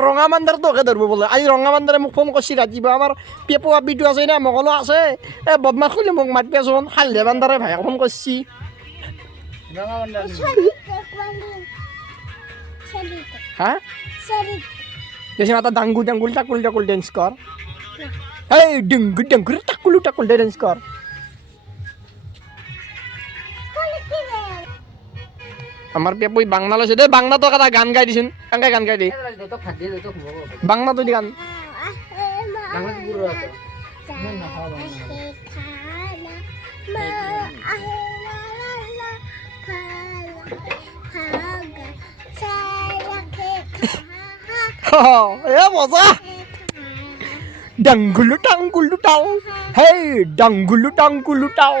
ৰঙা বান্দাৰ তোকে ধৰিব বোলে আজি ৰঙা বান্দাৰে মোক ফোন কৰিছে ৰাতিপুৱা আমাৰ পেপুৱা বিটু আছে না মই ক'লো আছে এই বদমাছ খুলি মোক মাতিবাচোন হালধীয়া বান্দাৰে ভাইক ফোন কৰিছি হা जैसे आता डांगू डांगुल टाकुल टाकुल डांस कर हे डिंगू डिंगू टाकुल टाकुल डांस कर আমার পেপুই বাংলা লৈছে দে বাংলা তো কথা গান গাই দিছুন কাঙ্গাই গান গাই দি বাংলা তো দি গান এ মজা ডাঙ্গুলু টাঙ্গুলু টাও হে ডাঙ্গুলু টাঙ্গুলু টাও